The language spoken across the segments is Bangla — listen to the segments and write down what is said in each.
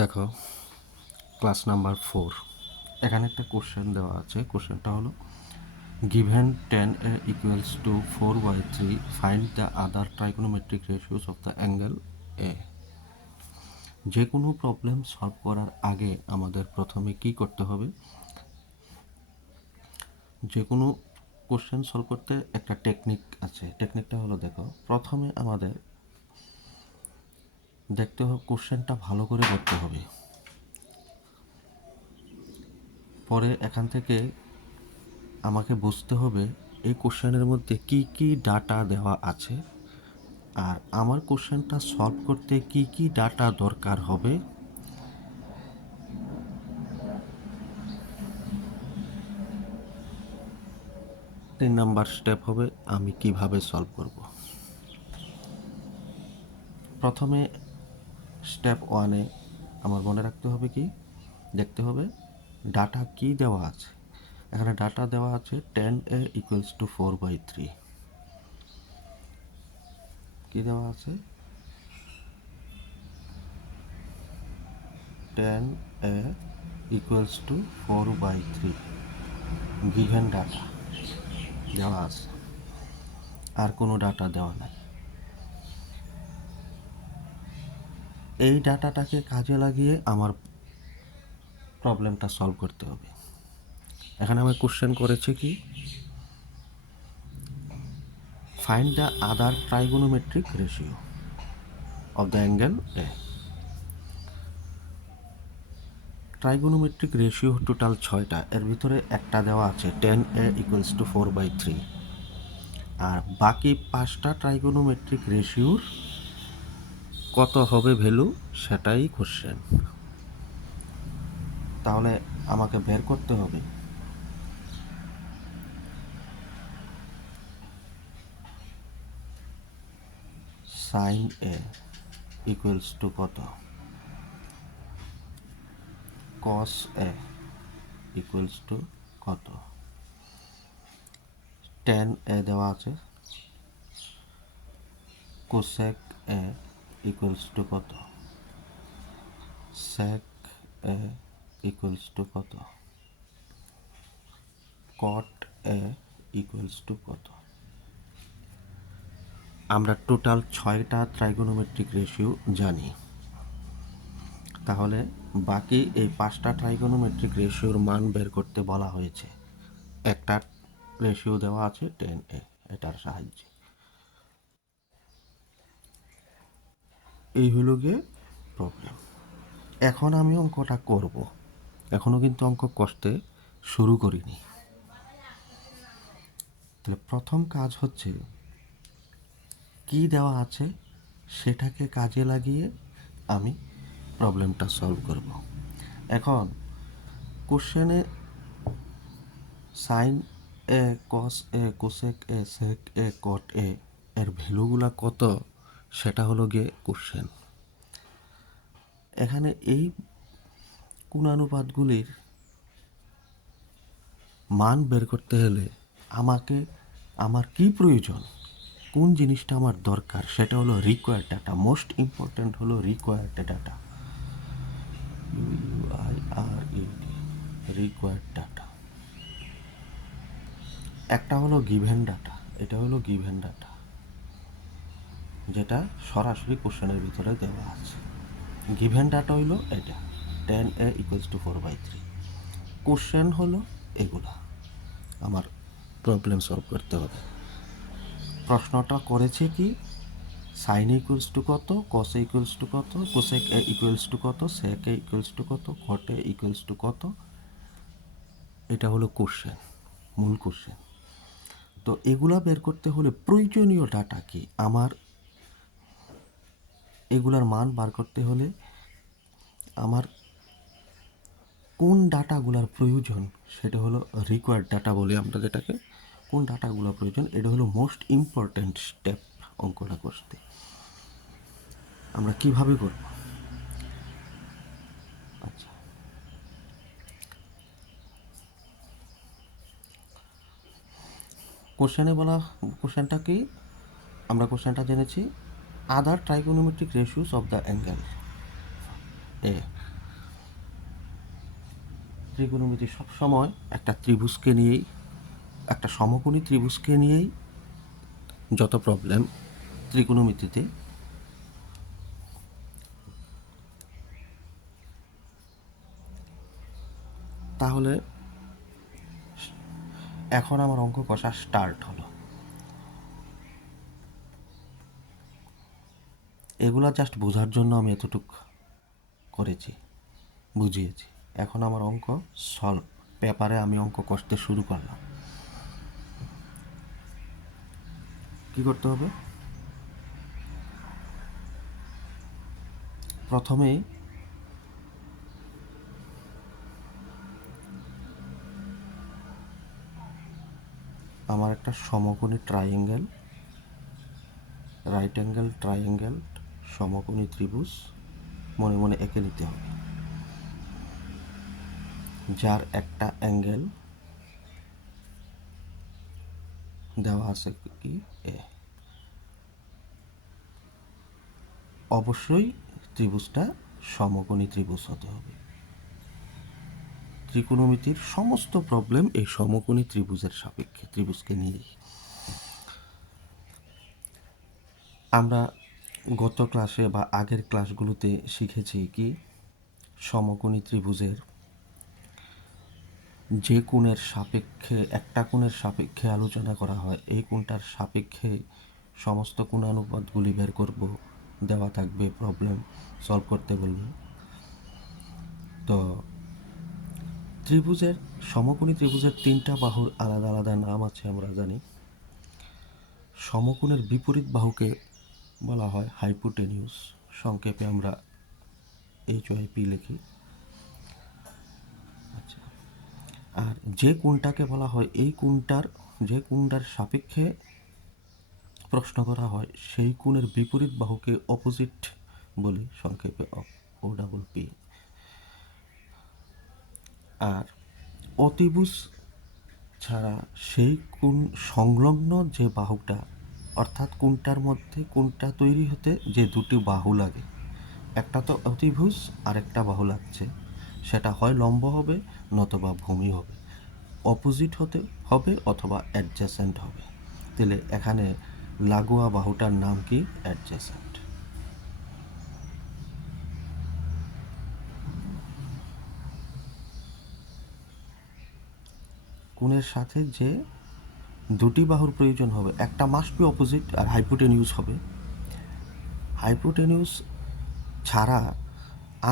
দেখো, ক্লাস নাম্বার 4 এখানে একটা কোশ্চেন দেওয়া আছে। কোশ্চেনটা হলো given tan a equals to 4/3, find the other trigonometric ratios of the angle a. যে কোনো প্রবলেম সলভ করার আগে আমাদের প্রথমে কি করতে হবে? যে কোনো কোশ্চেন সলভ করতে একটা টেকনিক আছে। টেকনিকটা হলো, দেখো, প্রথমে আমাদের দেখতে হবে, কোশ্চেনটা ভালো করে করতে হবে। পরে এখান থেকে আমাকে বুঝতে হবে এই কোশ্চেনের মধ্যে কি কি ডাটা দেওয়া আছে, আর আমার কোশ্চেনটা সলভ করতে কি কি ডাটা দরকার হবে। 3 নাম্বার স্টেপ হবে আমি কিভাবে সলভ করব। প্রথমে স্টেপ 1-এ আমার মনে রাখতে হবে কি, দেখতে হবে ডাটা কি দেওয়া আছে। এখানে ডাটা দেওয়া আছে tan a equals to 4/3। কি দেওয়া আছে? tan a equals to 4/3 given data দেওয়া আছে, আর কোনো ডাটা দেওয়া নাই। এই ডাটাটাকে কাজে লাগিয়ে আমার প্রবলেমটা সলভ করতে হবে। এখানে আমি কোশ্চেন করেছি কি, find the other trigonometric ratio of the angle A. Trigonometric ratio total 6টা, এর ভিতরে একটা দেওয়া আছে tan a equals to 4/3, আর বাকি 5টা ট্রাইগোনোমেট্রিক রেশিওর কত হবে ভ্যালু সেটাই কোশ্চেন। তাহলে আমাকে বের করতে হবে sin a equals to কত, cos a equals to কত, tan a দেওয়া আছে, cosec a equals to কত, sec a equals to কত, cot a equals to কত। আমরা টোটাল 6টা ট্রাইগোনোমেট্রিক রেশিও জানি। তাহলে বাকি এই 5টা ট্রাইগোনোমেট্রিক রেশিওর মান বের করতে বলা হয়েছে। একটা রেশিও দেওয়া আছে tan a, এটার সাহায্যে। এই হলো গিয়ে প্রবলেম। এখন আমি অঙ্কটা করব। এখনও কিন্তু অঙ্ক কষতে শুরু করিনি। তাহলে প্রথম কাজ হচ্ছে কি দেওয়া আছে সেটাকে কাজে লাগিয়ে আমি প্রবলেমটা সলভ করব। এখন কোশ্চেনে সাইন এ, কস এ, কোসেক এ, সেক এ, কট এ এর ভ্যালুগুলা কত সেটা হলো গিয়ে কোশ্চেন। এখানে এই কোণানুপাতগুলির মান বের করতে হলে আমাকে আমার কি প্রয়োজন, কোন জিনিসটা আমার দরকার, সেটা হলো রিকোয়ার্ড ডাটা। মোস্ট ইম্পর্ট্যান্ট হলো required data, UIRED, required data. একটা হলো গিভেন ডাটা, এটা হলো গিভেন ডাটা, যেটা সরাসরি কোশ্চেনের ভিতরে দেওয়া আছে। গিভেন ডাটা হইলো এটা, tan a equals to 4/3। Question হলো এগুলা, আমার প্রবলেম সলভ করতে হবে। প্রশ্নটা করেছে কি, সাইন ইকুয়ালস টু কত, কস ইকুয়ালস টু কত, কোসেক এ ইকুয়ালস টু কত, সেক এ ইকুয়ালস টু কত, কট এ ইকুয়ালস টু কত। এটা হলো কোশ্চেন, মূল কোশ্চেন। তো এগুলা বের করতে হলে প্রয়োজনীয় ডাটা কি, আমার এগুলার মান বার করতে হলে আমার কোন ডাটাগুলার প্রয়োজন সেটা হলো রিকোয়ার্ড ডাটা বলি আমরা যেটাকে। কোন ডাটাগুলো প্রয়োজন, এটা হলো মোস্ট ইম্পর্ট্যান্ট স্টেপ অঙ্কটা করতে। আমরা কিভাবে করব? আচ্ছা, কোশ্চেনে বলা, কোশ্চেনটা কি, আমরা কোশ্চেনটা জেনেছি other trigonometric ratios of the angle A. ত্রিকোণমিতি সবসময় একটা ত্রিভুজকে নিয়েই, একটা সমকোণী ত্রিভুজকে নিয়েই যত প্রবলেম ত্রিকোণমিতিতে, তাহলে এখন আমার অঙ্ক কষা স্টার্ট হলো। এগুলা জাস্ট বোঝার জন্য আমি এতটুক করেছি, বুঝিয়েছি। এখন আমার অঙ্ক সলভ, পেপারে আমি অঙ্ক কষতে শুরু করলাম। কি করতে হবে? প্রথমেই আমার একটা সমকোণী ট্রাইঙ্গেল, রাইট অ্যাঙ্গেল ট্রাইঙ্গেল, সমকোণী ত্রিভুজ মনে মনে এঁকে নিতে হবে, যার একটা অ্যাঙ্গেল দেওয়া আছে কি এ। অবশ্যই ত্রিভুজটা সমকোণী ত্রিভুজ হতে হবে। ত্রিকোণমিতির সমস্ত প্রবলেম এই সমকোণী ত্রিভুজের সাপেক্ষে, ত্রিভুজকে নিয়েই। আমরা গত ক্লাসে বা আগের ক্লাসগুলোতে শিখেছি কি, সমকোণী ত্রিভুজের যে কোণের সাপেক্ষে, একটা কোণের সাপেক্ষে আলোচনা করা হয়, এই কোণটার সাপেক্ষে সমস্ত কোণানুপাতগুলি বের করব, দেওয়া থাকবে, প্রবলেম সলভ করতে বলবে। তো ত্রিভুজের, সমকোণী ত্রিভুজের তিনটা বাহুর আলাদা আলাদা নাম আছে আমরা জানি। সমকোণের বিপরীত বাহুকে বলা হয় হাইপোটেনিউস, সংক্ষেপে আমরা HYP লিখি। আচ্ছা, আর যে কোণটাকে বলা হয়, এই কোণটার, যে কোণটার সাপেক্ষে প্রশ্ন করা হয়, সেই কোণের বিপরীত বাহুকে অপোজিট বলি, সংক্ষেপে OPP। আর অতিভুজ ছাড়া সেই কোণ সংলগ্ন যে বাহুটা, অর্থাৎ কোণটার মধ্যে, কোণটা তৈরি হতে যে দুটি বাহু লাগে, একটা তো অতিভুজ আর একটা বাহু লাগছে, সেটা হয় লম্ব হবে নতবা ভূমি হবে, অপোজিট হতে হবে অথবা অ্যাডজেসেন্ট হবে। তাহলে এখানে লাগোয়া বাহুটার নাম কি? অ্যাডজেসেন্ট। কোণের সাথে যে দুটি বাহুর প্রয়োজন হবে, একটা মাস্ট বি অপোজিট আর হাইপোটেনিউস হবে। হাইপোটেনিউস ছাড়া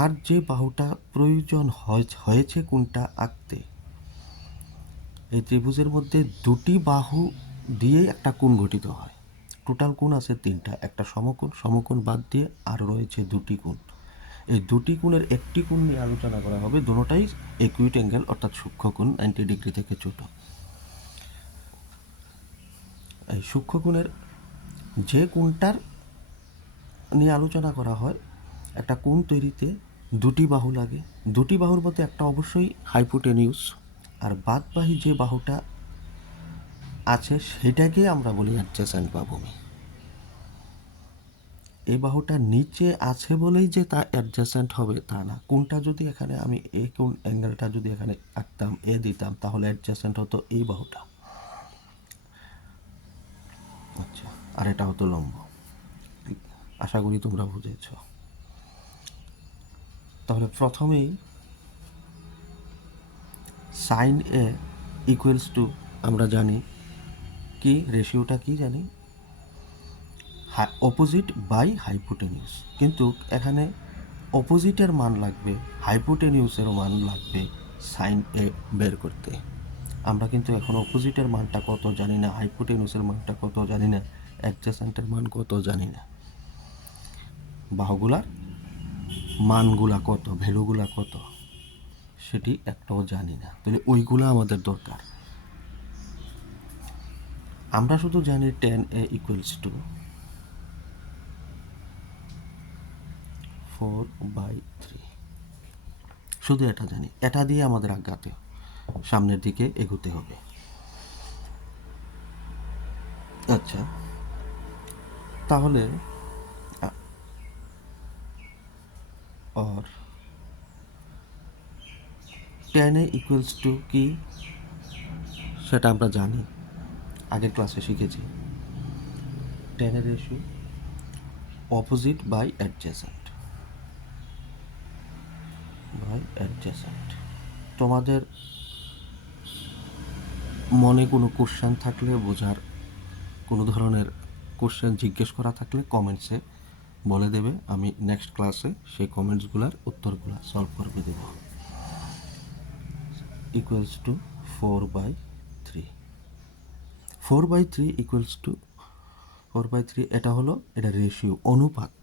আর যে বাহুটা প্রয়োজন হয়েছে কোণটা আঁকতে, এই ত্রিভুজের মধ্যে দুটি বাহু দিয়ে একটা কোণ গঠিত হয়। টোটাল কোণ আছে তিনটা, একটা সমকোণ, সমকোণ বাদ দিয়ে আর রয়েছে দুটি কোণ। এই দুটি কোণের একটি কোণ নিয়ে আলোচনা করা হবে, দুটোটাই একুইট অ্যাঙ্গেল অর্থাৎ সূক্ষ্ম কোণ, 90 ডিগ্রি থেকে ছোট। এই সূক্ষ্ম কোণের যে কোণটার নিয়ে আলোচনা করা হয়, একটা কোণ তৈরিতে দুটি বাহু লাগে, দুটি বাহুর মধ্যে একটা অবশ্যই হাইপোটেনিউস, আর বাদবাকি যে বাহুটা আছে সেটাকে আমরা বলি অ্যাডজেসেন্ট বা ভূমি। এই বাহুটা নিচে আছে বলেই যে তা অ্যাডজেসেন্ট হবে তা না। কোণটা যদি এখানে আমি এই কোণ অ্যাঙ্গেলটা যদি এখানে আঁকতাম, এ দিতাম, তাহলে অ্যাডজেসেন্ট হতো এই বাহুটা। আচ্ছা, আর এটা হতো লম্ব। আশা করি তোমরা বুঝেছ। তাহলে প্রথমেই সাইন এ ইকুয়ালস টু, আমরা জানি কি রেশিওটা কি জানি, অপোজিট বাই হাইপোটেনিউস। কিন্তু এখানে অপোজিটের মান লাগবে, হাইপোটেনিউসেরও মান লাগবে সাইন এ বের করতে। আমরা কিন্তু এখন অপোজিটের মানটা কত জানি না, হাইপোটেনিউসের মানটা কত জানি না, অ্যাডজেসেন্টের মান কত জানি না, বাহুগুলার মানগুলা কত, ভ্যালুগুলা কত, সেটি একটাও জানি না। তাহলে ওইগুলো আমাদের দরকার। আমরা শুধু জানি tan a ইকুয়ালস টু 4/3, শুধু এটা জানি, এটা দিয়ে আমাদের আগাতে সামনের দিকে এগোতে হবে। আচ্ছা, তাহলে और tan a ইকুয়ালস টু কি সেটা আমরা জানি, আগের ক্লাসে শিখেছি। tan এর রেশিও অপোজিট বাই অ্যাডজেসেন্ট তোমাদের মনে কোনো কোশ্চেন থাকলে, বোঝার কোনো ধরনের কোশ্চেন জিজ্ঞেস করা থাকলে কমেন্টসে বলে দেবে, আমি নেক্সট ক্লাসে সেই কমেন্টসগুলোর উত্তরগুলো সলভ করে দেব। ইকুয়ালস টু 4/3 4/3 ইকুয়ালস টু 4/3 এটা হলো এটা রেশিও, অনুপাত।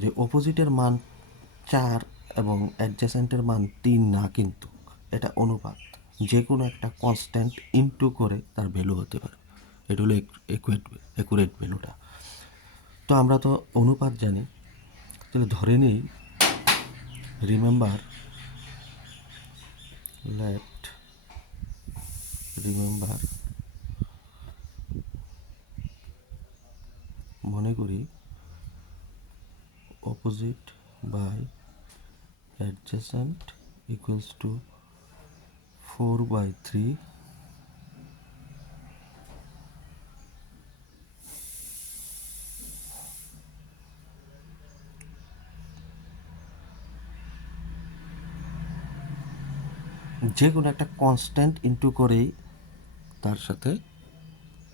যে অপোজিটের মান 4 এবং অ্যাডজেসেন্টের মান 3 না, কিন্তু এটা অনুপাত, যে কোনো একটা কনস্ট্যান্ট ইনটু করে তার ভ্যালু হতে পারে। এটা হলো অ্যাকুরেট ভ্যালুটা। তো আমরা তো অনুপাত জানি, তাহলে ধরে নিই, রিমেম্বার মনে করি opposite by adjacent equals to 4/3 যে কোনো একটা কনস্ট্যান্ট ইনটু করেই তার সাথে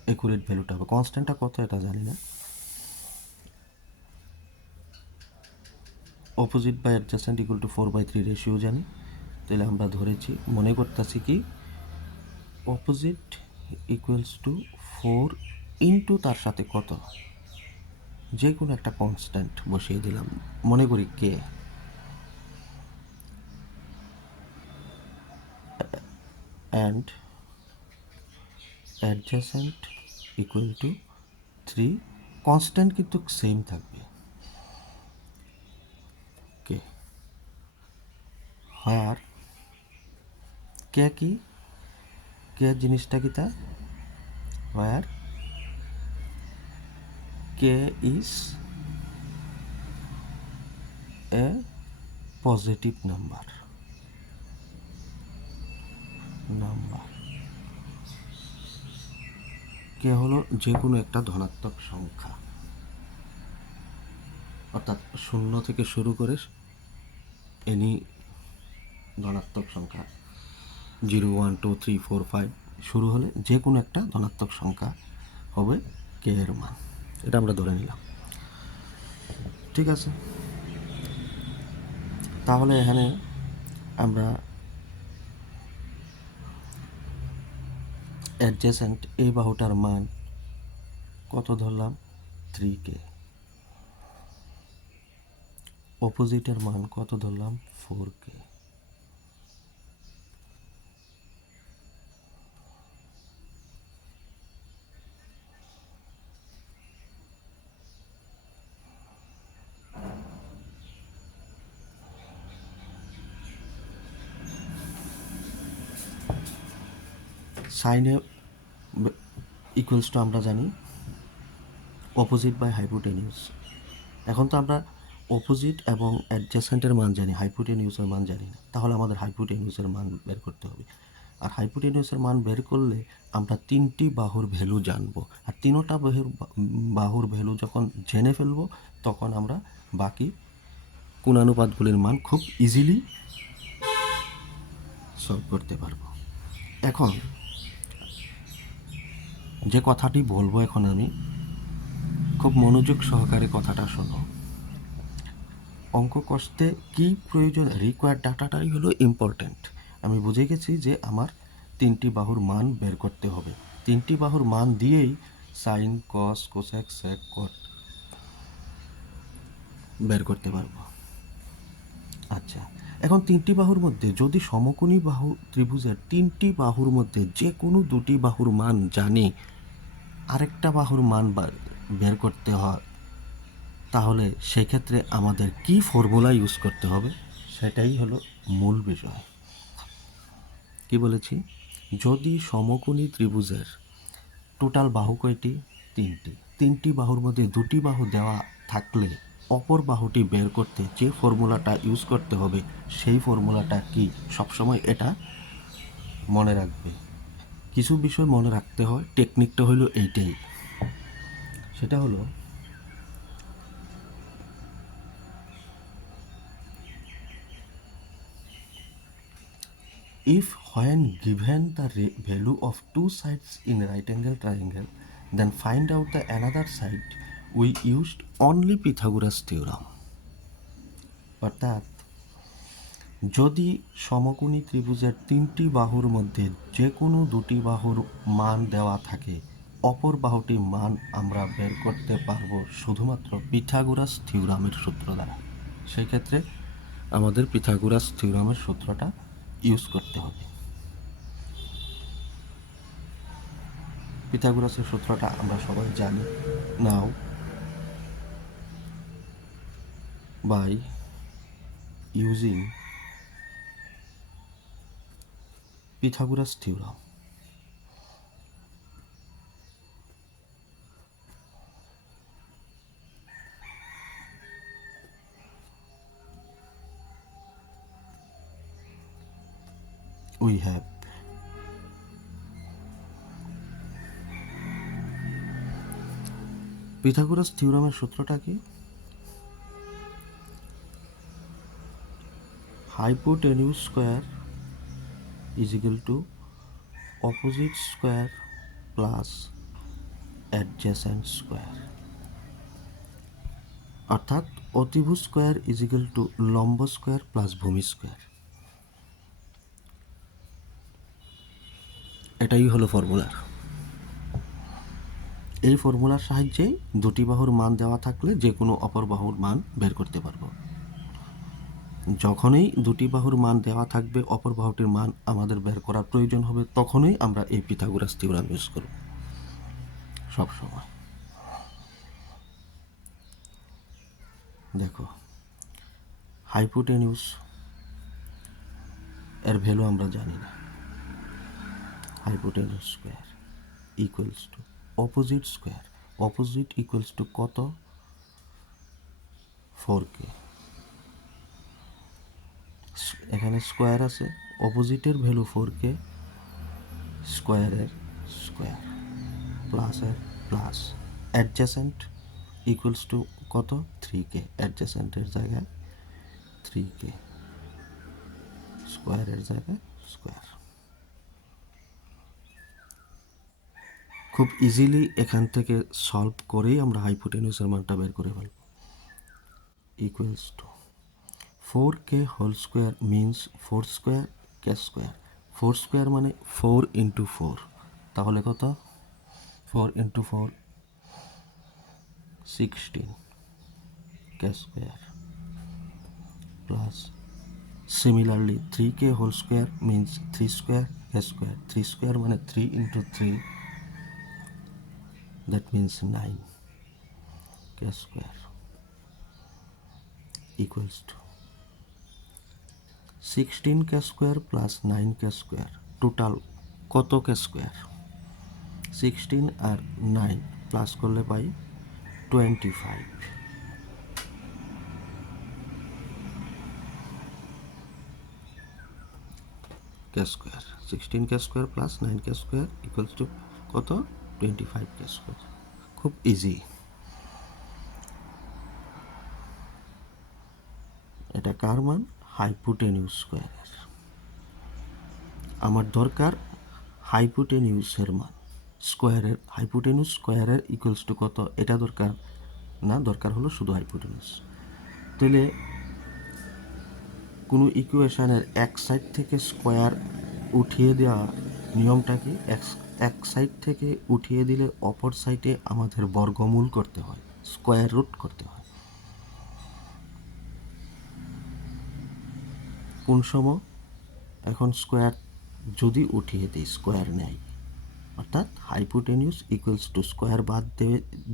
অ্যাকুরেট ভ্যালুটা হবে। কনস্ট্যান্টটা কত এটা জানি না, opposite by adjacent equal to 4/3 ratio জানি। তাহলে আমরা ধরেছি, মনে করতেছি কি অপোজিট ইকুয়ালস টু 4 ইন্টু তার সাথে কত, যে কোনো একটা কনস্ট্যান্ট বসিয়ে দিলাম, মনে করি k, and adjacent equal to 3, constant কিন্তু সেম থাকবে, কে, আর কে কি, কে জিনিসটা কি তা, where k is a positive number কে হলো যে কোনো একটা ধনাত্মক সংখ্যা, অর্থাৎ 0 থেকে শুরু করে এনি ধনাত্মক সংখ্যা 0, 1, 2, 3, 4, 5 শুরু হলে যে কোনো একটা ধনাত্মক সংখ্যা হবে কে এর মান। এটা আমরা ধরে নিলাম, ঠিক আছে। তাহলে এখানে আমরা অ্যাডজেসেন্ট এই বাহুটার মান কত ধরলাম, 3k, অপোজিটের মান কত ধরলাম, 4k। সাইনে ইকুয়ালস টু আমরা জানি অপোজিট বাই হাইপোটেনিউস। এখন তো আমরা অপোজিট এবং অ্যাডজেসেন্টের মান জানি, হাইপোটেনিউসের মান জানি না, তাহলে আমাদের হাইপোটেনিউসের মান বের করতে হবে। আর হাইপোটেনিউসের মান বের করলে আমরা 3টি বাহুর ভ্যালু জানবো, আর 3টা বাহুর ভ্যালু যখন জেনে ফেলবো, তখন আমরা বাকি কোণানুপাতগুলির মান খুব ইজিলি সলভ করতে পারবো। এখন যে কথাটি বলবো এখন আমি, খুব মনোযোগ সহকারে কথাটা শোনো। অঙ্ক কষতে কি প্রয়োজন, রিকোয়ার্ড ডাটাটাই হলো ইম্পর্ট্যান্ট। আমি বুঝে গেছি যে আমার 3টি বাহুর মান বের করতে হবে, 3টি বাহুর মান দিয়েই সাইন, কস, কোসেক, সেক, কট বের করতে পারবো। আচ্ছা, এখন 3টি বাহুর মধ্যে যদি সমকোণী বাহু ত্রিভুজের 3টি বাহুর মধ্যে যে কোনো 2টি বাহুর মান জানি, আরেকটা বাহুর মান বের করতে হয়, তাহলে সেক্ষেত্রে আমাদের কি ফর্মুলা ইউজ করতে হবে, সেটাই হলো মূল বিষয়। কি বলেছি, যদি সমকোণী ত্রিভুজের টোটাল বাহু কয়টি, 3টি, 3টি বাহুর মধ্যে 2টি বাহু দেওয়া থাকলে অপর বাহুটি বের করতে যে ফর্মুলাটা ইউজ করতে হবে সেই ফর্মুলাটা কি, সবসময় এটা মনে রাখবে। কিছু বিষয় মনে রাখতে হয়, টেকনিকটা হলো এইটাই। সেটা হলো if when given the value of two sides in a right angle triangle, then find out the another side, we used only Pythagoras theorem. অর্থাৎ যদি সমকোণী ত্রিভুজের তিনটি বাহুর মধ্যে যে কোনো দুটি বাহুর মান দেওয়া থাকে, অপর বাহুটির মান আমরা বের করতে পারবো শুধুমাত্র পিথাগোরাস থিওরামের সূত্র দ্বারা। সেই ক্ষেত্রে আমাদের পিথাগোরাস থিওরামের সূত্রটা ইউজ করতে হবে। পিথাগোরাসের সূত্রটা আমরা সবাই জানি। Now by using Pythagoras theorem, we have Pythagoras থিওরামের সূত্রটা কি? Hypotenuse square is equal to opposite square plus adjacent square. অর্থাৎ অতিভুজ স্কোয়ার ইজ ইকুয়াল টু লম্ব স্কোয়ার প্লাস ভূমি স্কোয়ার। এটাই হলো ফর্মুলার। এই ফর্মুলার সাহায্যে দুটি বাহুর মান দেওয়া থাকলে যে কোনো অপর বাহুর মান বের করতে পারবো। যখনই দুটি বাহুর মান দেওয়া থাকবে, অপর বাহুটির মান আমাদের বের করার প্রয়োজন হবে, তখনই আমরা এই পিথাগোরাস থিওরাম ইউজ করব সবসময়। দেখো, হাইপোটেনিউস এর ভ্যালু আমরা জানি না। Hypotenuse square equals to opposite square, opposite equals to কত? 4k। এখানে স্কোয়ার আছে, অপোজিটের ভ্যালু 4k, স্কোয়ারের স্কোয়ার প্লাসের প্লাস, অ্যাডজেসেন্ট ইকুয়ালস টু কত? 3k। অ্যাডজেসেন্টের জায়গায় 3k, স্কোয়ারের জায়গায় স্কোয়ার। খুব ইজিলি এখান থেকে সলভ করেই আমরা হাইপোটেনিউসের মানটা বের করে ফেলব। Equals to 4k whole square means 4 square k square. 4 square মানে 4 ইন্টু 4, তাহলে কত? 4 into 4 16 k square plus similarly 3k whole square means 3 square k square. 3 square মানে 3 into 3, that means 9 k square equals to 16 k square plus 9 k square, total কত k square? 16 আর 9 প্লাস করলে পাই 25 k square। 16 k square plus 9 k square equals to কত? 25 k square। খুব ইজি। এটা কার মান? হাইপোটেনিউস স্কোয়ারের। আমার দরকার হাইপোটেনিউসের মান, স্কোয়ারের। হাইপোটেনিউস স্কোয়ারের ইকুয়ালস টু কত? এটা দরকার না, দরকার হলো শুধু হাইপোটেনিউস। তাহলে কোনো ইকুয়েশনের এক সাইড থেকে স্কোয়ার উঠিয়ে দেওয়া নিয়মটা কি? এক সাইড থেকে উঠিয়ে দিলে অপর সাইডে আমাদের বর্গমূল করতে হয়, স্কোয়ার রুট করতে হয়। কোন সময়? এখন স্কোয়ার যদি উঠিয়ে দিই, স্কোয়ার নেই, অর্থাৎ হাইপোটেনিউস ইকুয়ালস টু স্কোয়ার বাদ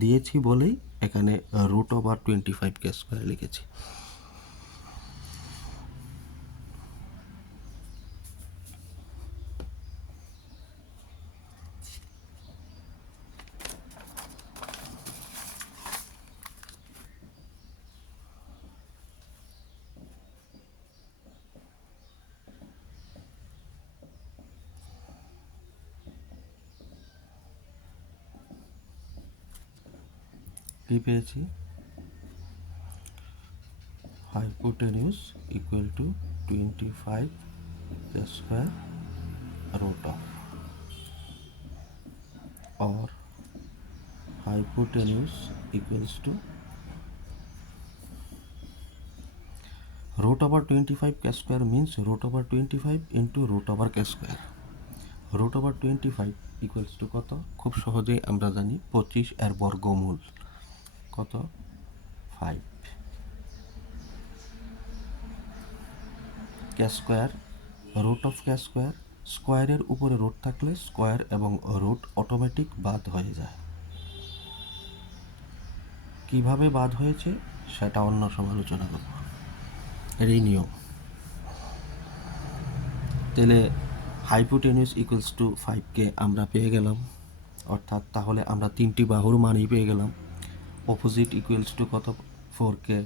দিয়েছি বলেই এখানে রুট ওভার 25 k স্কোয়ার লিখেছি। কি পেয়েছি, hypotenuse equal to 25 square root of, or hypotenuse equals to root over 25 k square means root over 25 into root over k square. root over 25 equals to কত, খুব সহজেই আমরা জানি 25 এর বর্গমূল কত, 5 k square root of k square, স্কোয়ারের উপরে রুট থাকলে স্কোয়ার এবং রুট অটোমেটিক বাদ হয়ে যায়। কিভাবে বাদ হয়েছে সেটা অন্য সময় আলোচনা করব, এর এই নিয়ম। তাহলে হাইপোটেনিউস ইকুয়ালস টু 5কে আমরা পেয়ে গেলাম, অর্থাৎ তাহলে আমরা তিনটি বাহুর মানই পেয়ে গেলাম। অপোজিট ইকুয়ালস টু কত, 4কে,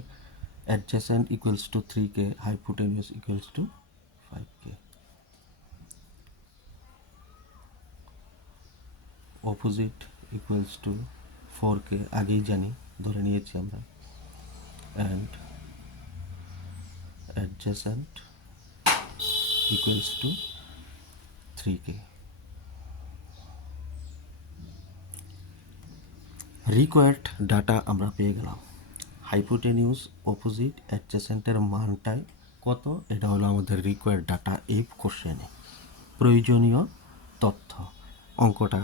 অ্যাডজেসেন্ট ইকুয়ালস টু 3কে, হাইপোটেনিউস ইকুয়ালস টু 5কে। অপোজিট ইকুয়ালস টু 4কে আগেই জানি, ধরে নিয়েছি আমরা, অ্যান্ড অ্যাডজেসেন্ট ইকুয়ালস টু 3কে। রিকোয়ার্ড ডাটা আমরা পেয়ে গেলাম। হাইপোটেনিউস, অপোজিট, অ্যাডজেসেন্টের মানটাই কত, এটা হলো আমাদের রিকোয়ার্ড ডাটা এই কোশ্চেনে। প্রয়োজনীয় তথ্য, অঙ্কটা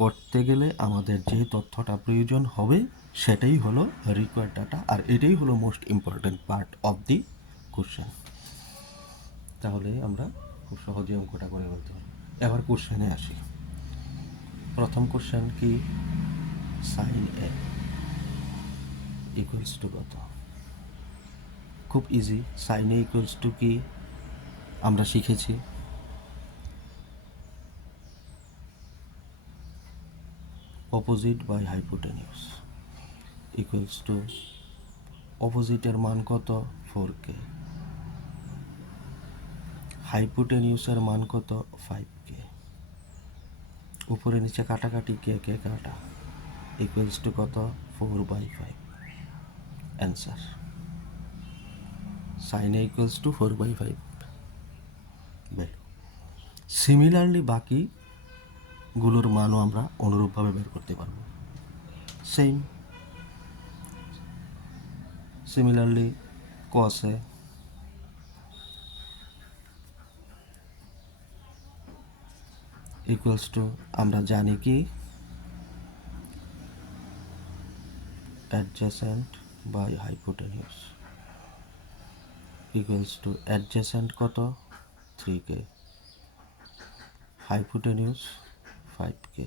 করতে গেলে আমাদের যে তথ্যটা প্রয়োজন হবে সেটাই হলো রিকোয়ার্ড ডাটা, আর এটাই হলো most important part of the question. তাহলে আমরা খুব সহজে অঙ্কটা করে বলতে পারবো। এবার কোশ্চেনে আসি। প্রথম কোশ্চেন কি, সাইন এ ইকুয়ালস টু কত, খুব easy. Sine A equals to কি আমরা শিখেছি, opposite by hypotenuse equals to, অপোজিটের মান কত, 4কে, হাইপোটেনিউসের মান কত, 5কে, উপরে নিচে কাটাকাটি, কে কে কাটা, ইকুয়ালস টু কত, 4/5। Answer, sine A equals to 4/5 value. Similarly বাকিগুলোর মানও আমরা অনুরূপভাবে বের করতে পারব। Same, similarly cos A equals to, আমরা জানি কি, adjacent by hypotenuse equals to, adjacent কত, 3কে, হাইপোটেনিউস 5কে,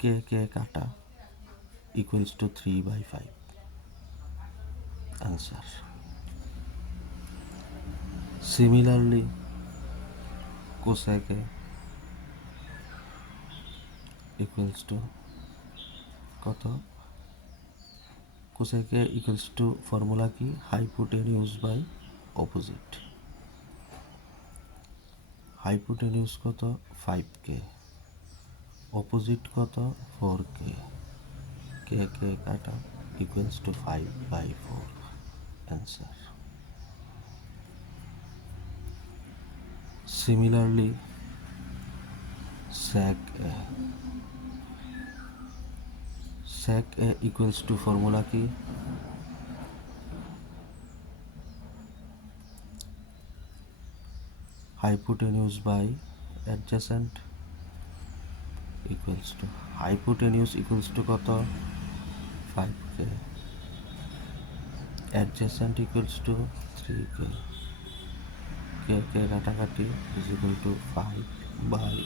কে কে কাটা, equals to 3/5। Answer. Similarly cosec A equals to কত, কোসেকে ইকুয়ালস টু ফর্মুলা কি, হাইপোটেনিউস বাই অপোজিট। হাইপোটেনিউস কত, 5কে, অপোজিট কত, 4কে, কে কে কাটা, equals two 5/4। Answer. Similarly sec a equals to formula কি, hypotenuse by adjacent equals to, hypotenuse equals to কত, 5কে, adjacent equals to 3কে, কে কে কাটাকাটি is equal to 5/3।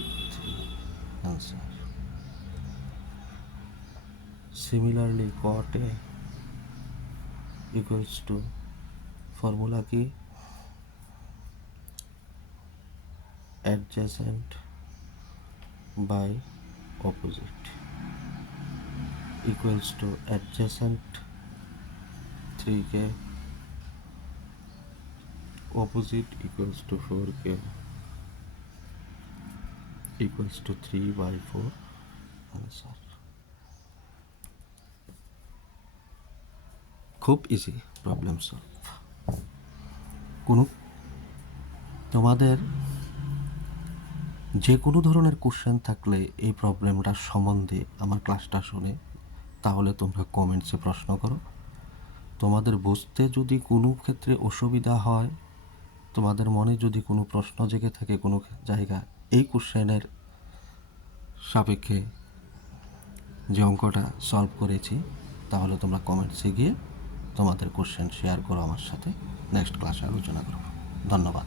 answer. Similarly cot A equals to formula কি, adjacent by opposite equals to adjacent 3k, opposite equals to 4k equals to 3/4। answer. খুব ইজি প্রবলেম সলভ। কোনো তোমাদের যে কোনো ধরনের কোশ্চেন থাকলে এই প্রবলেমটা সম্বন্ধে আমার ক্লাসটা শুনে তাহলে তোমরা কমেন্টসে প্রশ্ন করো। তোমাদের বুঝতে যদি কোনো ক্ষেত্রে অসুবিধা হয়, তোমাদের মনে যদি কোনো প্রশ্ন জেগে থাকে কোনো জায়গা এই কোশ্চেনের সাপেক্ষে যে অঙ্কটা সলভ করেছি, তাহলে তোমরা কমেন্টসে গিয়ে তোমাদের কোশ্চেন শেয়ার করো আমার সাথে। নেক্সট ক্লাসে আলোচনা করব। ধন্যবাদ।